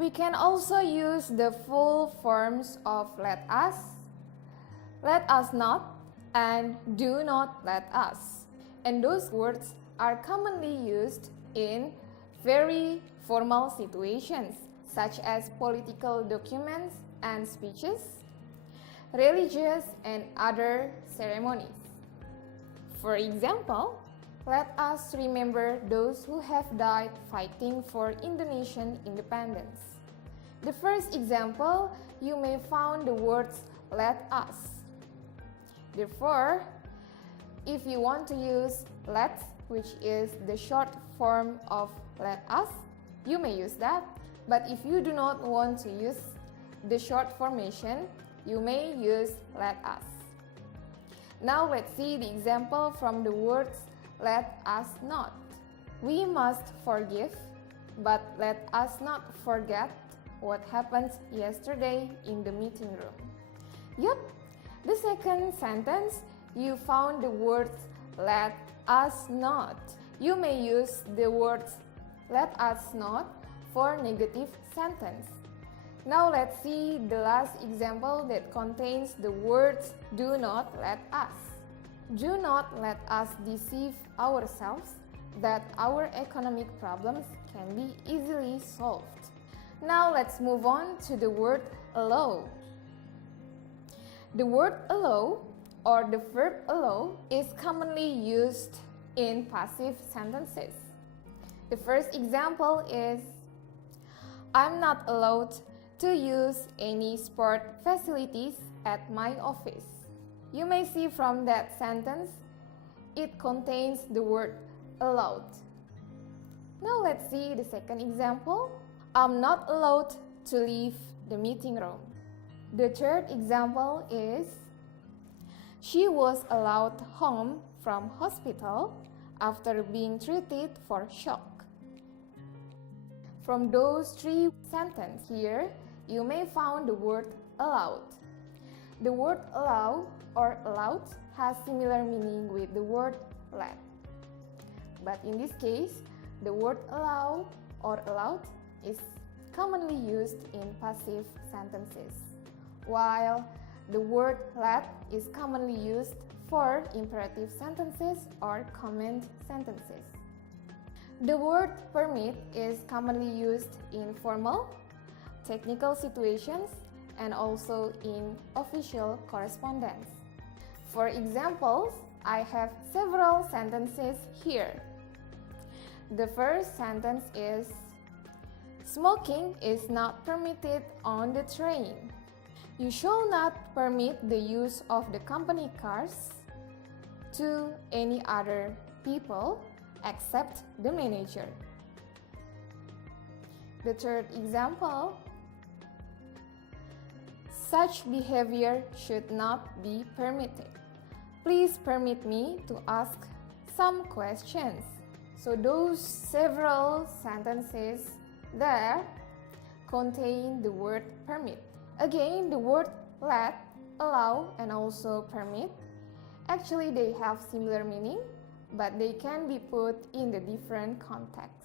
We can also use the full forms of let us not, and do not let us. And those words are commonly used in very formal situations, such as political documents and speeches, religious and other ceremonies. For example, let us remember those who have died fighting for Indonesian independence. The first example, you may find the words let us. Therefore, if you want to use let, which is the short form of let us, you may use that. But if you do not want to use the short formation, you may use let us. Now let's see the example from the words let us not. We must forgive, but let us not forget what happened yesterday in the meeting room. Yup, the second sentence, you found the words let us not. You may use the words let us not for negative sentence. Now let's see the last example that contains the words do not let us. Do not let us deceive ourselves that our economic problems can be easily solved. Now let's move on to the word allow. The word allow or the verb allow is commonly used in passive sentences. The first example is, I'm not allowed to use any sport facilities at my office. You may see from that sentence, it contains the word allowed. Now let's see the second example. I'm not allowed to leave the meeting room. The third example is, she was allowed home from hospital after being treated for shock. From those three sentences here, you may find the word allowed. The word allow or allowed has similar meaning with the word let. But in this case, the word allow or allowed is commonly used in passive sentences, while the word let is commonly used for imperative sentences or command sentences. The word permit is commonly used in formal, technical situations, and also in official correspondence. For examples, I have several sentences here. The first sentence is, smoking is not permitted on the train. You shall not permit the use of the company cars to any other people except the manager. The third example, such behavior should not be permitted. Please permit me to ask some questions. So those several sentences there contain the word permit. Again, the word let, allow, and also permit, actually they have similar meaning, but they can be put in the different context.